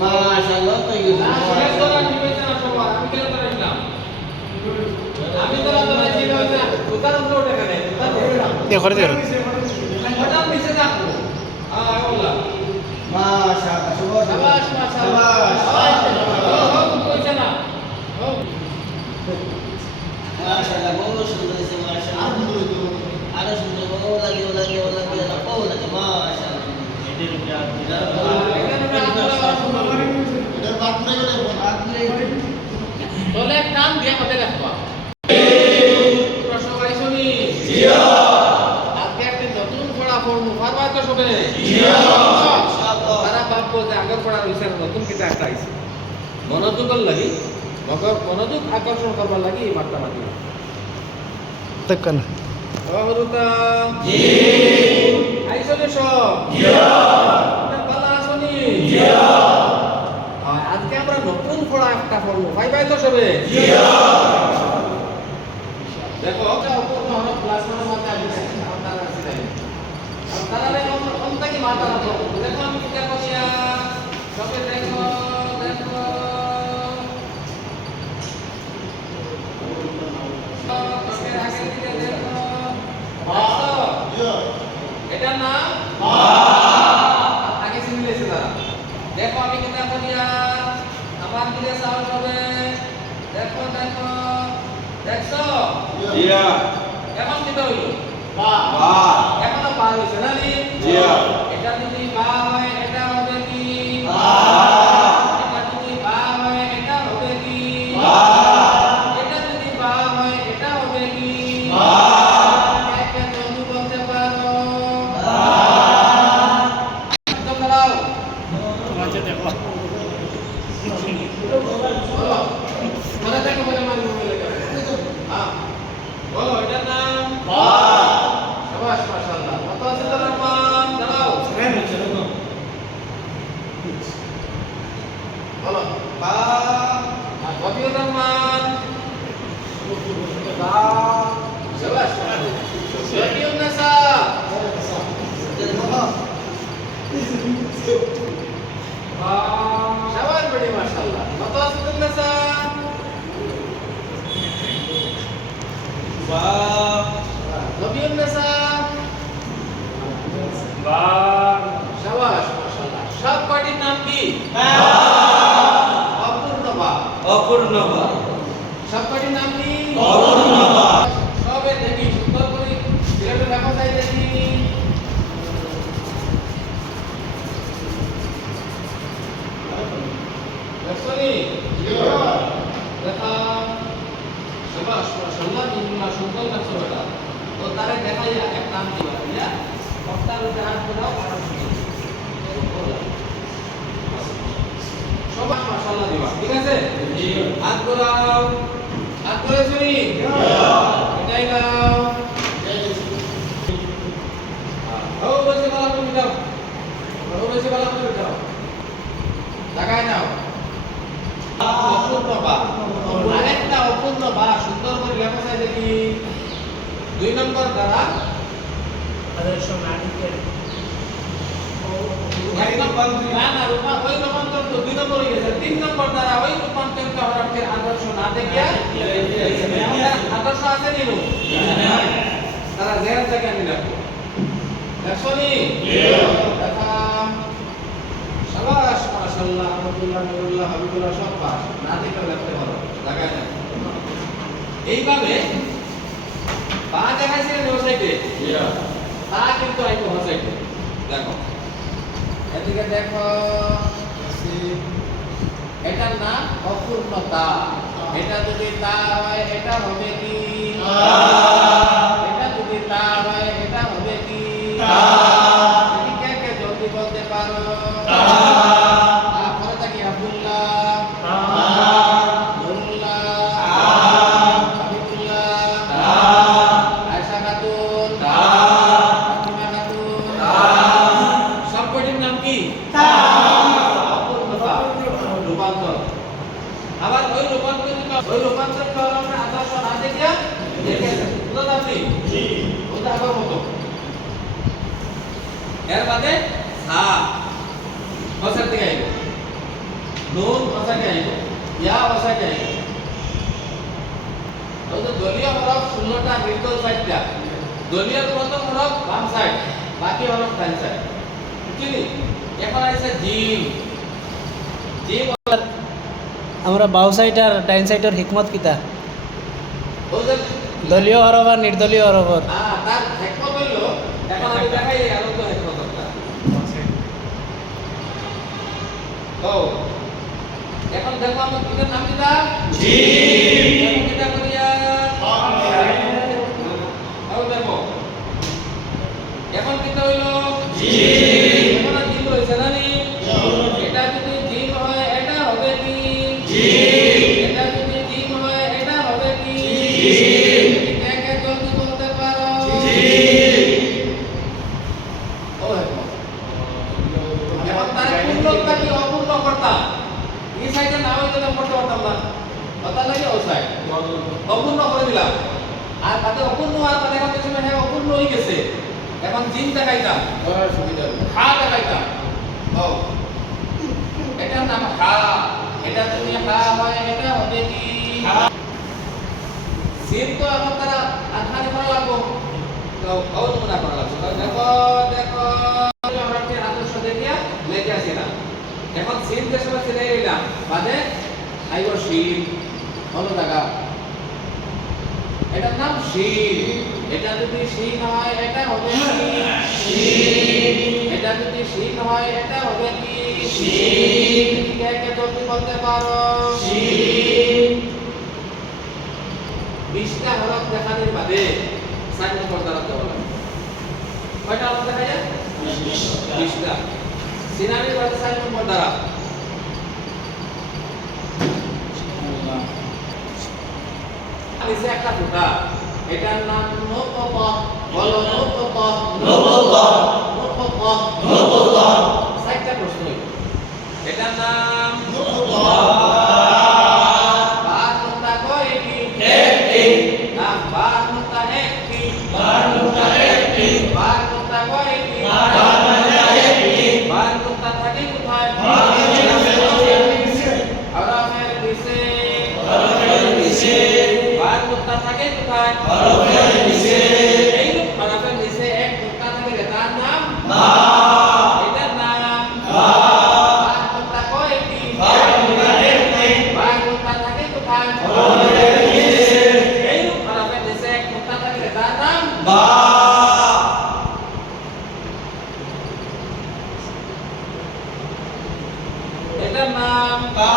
মাশাআল্লাহ তো ইউজ করে দেবেন মাশাআল্লাহ শাবাশ শাবাশ মাশাআল্লাহ বহুত সুন্দর হয়েছে মাশাআল্লাহ আরো সুন্দর ও লাগে মাশাআল্লাহ এটা বাতরে গেলে তোলে কাম দিয়ে মতে রাখবা সবাই শুনি আজকে একটা নতুন পড়া পড়বো পারবা তো সবে তারা ভাববো যে আগের পড়া রয়েছে নতুন কিতা একটা আইছে মনোযোগের লাগি মনোযোগ আকর্ষণ করবার লাগি এই বার্তা মাতি তখন অবরুতা জি আইসলে সব পালা আসনি আজকে আমরা নতুন পড়া একটা পড়বো ভাই তো সবে দেখো ক্লাস মধ্যে আমি আপনারা আছে তাই আপনারা কোনটা কি মাথা রাখো দেখো আমি কি করিয়া সবে দেখো এটা না আগে শুনলেছে তারা দেখো আমি কিনা করিয়া আমার দিকে সাউন্ড হবে দেখো দেখছো জিয়া এখন কিটা হইল বা এখনো পা হইছে না নি জিয়া এটা যদি পা হয় এটা হবে কি বা এটা যদি পা হয় এটা হবে কি বা এটা যদি পা হয় এটা হবে কি বা একটা জলদি বলতে পারো বা একদম দাঁড়াও মাঝে দেখো বলো মনে থাকে বলে মারি বলে হ্যাঁ বলো এটার নাম বা শাবাশ মাশাআল্লাহ কত আছে তার নাম দাঁড়াও বলো বা কবিতার মান বা শাবাশ সহিউন নাসা শাবাশ বড়ি মাশাআল্লাহ কত আছে তার নাসা বা সহিউন নাসা বা শাবাশ মাশাআল্লাহ সব কয়টির নাম কি অপূর্ণ বা অপূর্ণ বা সব কয়টির নাম কি অপূর্ণ বা সবে দেখি সুন্দর করে সিলেটে লেখা যায় দেখি দেখছনি দেখা শাবাশ মাশাআল্লাহ তোমরা সুন্দর লাগছে বেটা তো তারে দেখাই এক নাম দিবা ইয়া সপ্তাহের মধ্যে হাত দাও আর সবাই মাশাআল্লাহ দিবা ঠিক আছে জি হাত ধরাও হাত ধরে শুনি এটাই নাও ও বসে বালা করে দাও ও বসে বালা করে দাও লাগাই নাও অপূর্ণ বা আরেকটা অপূর্ণ বা সুন্দর করে লেখা যায় দেখি 2 নম্বর দ্বারা আদর্শ নাটকের না না ওই রূপান্তর তো 2 নম্বর হয়ে গেছে 3 নম্বর দ্বারা ওই রূপান্তরিত হরফের আদর্শ না দেখিয়া আদর্শ আছে নিনু তারা জেরা থেকে আমি রাখবো দেখছনি দেখা শাবাশ মাশাআল্লাহ আহমদুল্লাহ নুরুল্লাহ হাবিবুল্লাহ সব পাস না দেখে লিখতে পারো লাগায় না এইভাবে বা দেখাইছে ওয়েবসাইটে তা কিন্তু আইতো ওয়েবসাইটে দেখো এদিকে দেখো এটার নাম অপূর্ণতা এটা যদি তা হয় এটা হবে কি এটা যদি তা হয় এটা হবে কি কে কে জলদি বলতে পারো পরে থাকি আব্দুল্লাহ নুরুল্লাহ হাবিবুল্লাহ আয়েশা খাতুন ফাতিমা খাতুন সব কয়টির নাম কি অপূর্ণতা রূপান্তর আবার ওই রূপান্তর আমরা আদর্শ না দেখিয়া দেখেছেন বুঝতে আপনি জি ওটা আগের মতো এর বাদে হ্যাঁ বসার দিকে আইব নুন অসাকে আইব ইয়া অসাকে আইব তো দলীয় হরফ 16টা মৃত্যু 4টা দলীয় প্রথম হরফ বাম সাইড বাকি হরফ ডান সাইড বুঝলি এখন আইছে জিম জিম আমরা বাউ সাইড আর ডাইন সাইডের হিকমত কিতা ওদের দলীয় হরফ আর নির্দলীয় হরফর তার হেকমত হইল এখন আমি দেখাই আরো তো হেকমতটা ও এখন দেখো আমরা কিটার নাম কিটা জিম কিটা করিয়া আও দেখো এখন কিটা হইল জিম এখন আর জিম হইছে না নি এটা যদি জিম হয় এটা হবে কি জিম এটা যদি জিম হয় এটা হবে কি জিম এটাকে জলদি বলতে পারো জিম ও এখন তার পূর্ণতা কি অপূর্ণ করতা এই সাইডে না হইলে তো করতে পারতাম না কথা লাগে ও সাইড অপূর্ণ করে দিলাম আর তাতে অপূর্ণ আর তাতে এখন কিছু না অপূর্ণ হয়ে গেছে এখন জিম দেখাইতাম সুবিধা খা দেখাইতাম ও এটার নাম খা এটা তুমি খা হয় এটা হবে কি সিম তো এখন তারা আধানি করা লাগবো তো ও তোমরা করা লাগবে দেখো দেখো আমরা কি আদর্শ দেখিয়া লেখে আসিলাম এখন সিম যে সময় ছেড়ে এলাম বাদে আইব শিম হলো টাকা এটার নাম শিম এটা যদি শিম হয় এটা হবে কি শিম এটা যদি শিম হয় এটা হবে কি শিম কে কে জলদি বলতে পারো শিম 20টা হরফ দেখানোর বাদে 4 নম্বর দ্বারা দেওয়া লাগে কয়টা হরফ দেখা যায় 20টা সিনারির বাদে 4 নম্বর দ্বারা নিচে একটা ফুটা এটার নাম নোপপ বলো নোপপ নোপপ নোপপ নোপপ 4টা প্রশ্ন এটার নাম নোপপ বার নোটা কয়টি একটি না বার নোটা একটি বার নোটা একটি বার নোটা কয়টি বার নোটা একটি বার নোটা থাকে কোথায় হরফের নিচে হরফের নিচে বার নোটা থাকে কোথায় হরফের নিচে এই হরফের নিচে এক নোটা থাকে তার নাম বা এটার নাম বা বার নোটা কয়টি বার নোটা একটি বার নোটা থাকে কোথায় হরফের নিচে এই হরফের নিচে এক নোটা থাকে তার নাম বা এটার নাম কা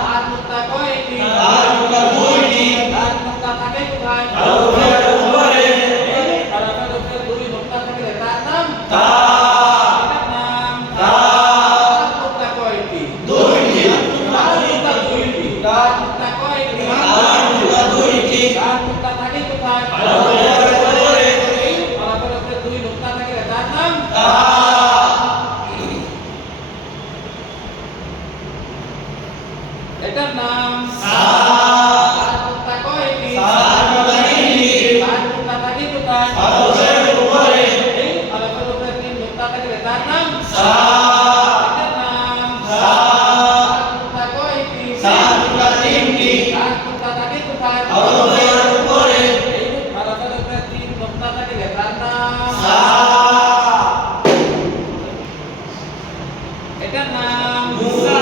বার নোটা কয়টি বার নোটা দুইটি বার নোটা থাকে কোথায় হরফের উপরে এই হরফের উপরে দুই নোটা থাকে তার নাম তা এটার নাম তা বার নোটা কয়টি দুইটি বার নোটা দুইটি বার নোটা কয়টি বার নোটা দুইটি বার নোটা থাকে কোথায় হরফের উপরে এই হরফের উপরে দুই নোটা থাকে তার নাম তা এটার নাম সা বার নোটা কয়টি বার নোটা তিনটি বার নোটা থাকে কোথায় হরফের উপরে এই হরফের উপরে তিন নোটা থাকে তার নাম সা এটার নাম সা বার নোটা কয়টি বার নোটা তিনটি বার নোটা থাকে কোথায় হরফের উপরে এই হরফের উপরে তিন নোটা থাকে তার নাম সা এটার নাম মুসা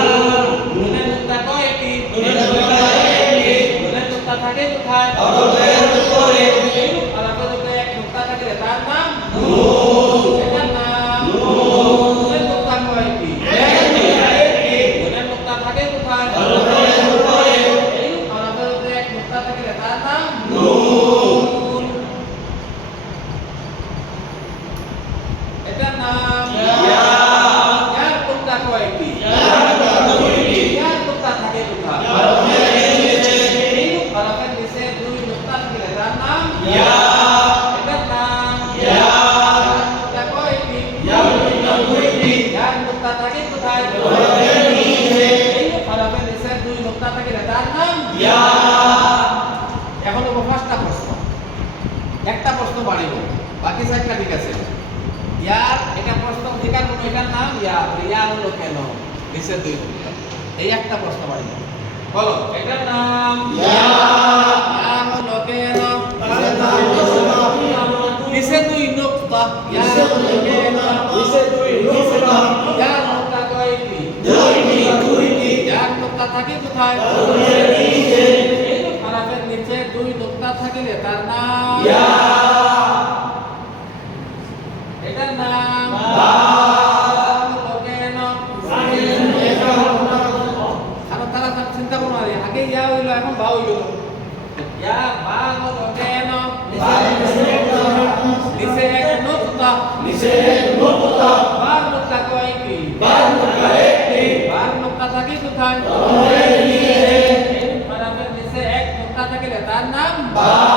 নুনের নোটা কয়টি নুনের নোটা একটি নুনের নোটা থাকে কোথায় হরফের উপরে এই হরফের উপরে এক নোটা থাকে তার নাম নুন এটার নাম নুন নুনের নোটা কয়টি একটি নুনের নোটা থাকে কোথায় হরফের উপরে এই হরফের উপরে এক নোটা থাকে তার নাম নুন এটার নাম ইয়া ইয়ার নোটা কয়টি ইয়ার নোটা থাকে কোথায় হরফের নিচে এই হরফের নিচে দুই নোটা থাকে তার নাম ইয়া এটার নাম ইয়া ইয়ার নোটা কয়টি ইয়ার নোটা দুইটি ইয়ার নোটা থাকে কোথায় হরফের নিচে এই হরফের নিচে দুই নোটা থাকে তার নাম ইয়া এখন হলো 5টা প্রশ্ন একটা প্রশ্ন বাড়িব বাকি 4টা ঠিক আছে ইয়ার এটা প্রশ্ন ঠিকার কোন এটার নাম ইয়া ইয়া হলো কেন নিচে দুই নোটা এই একটা প্রশ্ন বাড়ি বলো এটার নাম হলো কেন নিচে দুই নোক্তা যার নোক্তা কয়টি যার নোক্তা থাকে কোথায় এই হরফের নিচে দুই নোক্তা থাকলে তার নাম এটার নাম হলো কেন কারণ তারা চিন্তা করো আরে আগে ইয়া হইলো এখন বা হইলো ইয়া বা হলো কেন নিচে এক নোক্তা বার নোক্তা কয়টি বার নোক্তা থাকে কোথায় এই হরফের নিচে এক নোক্তা থাকলে তার নাম বা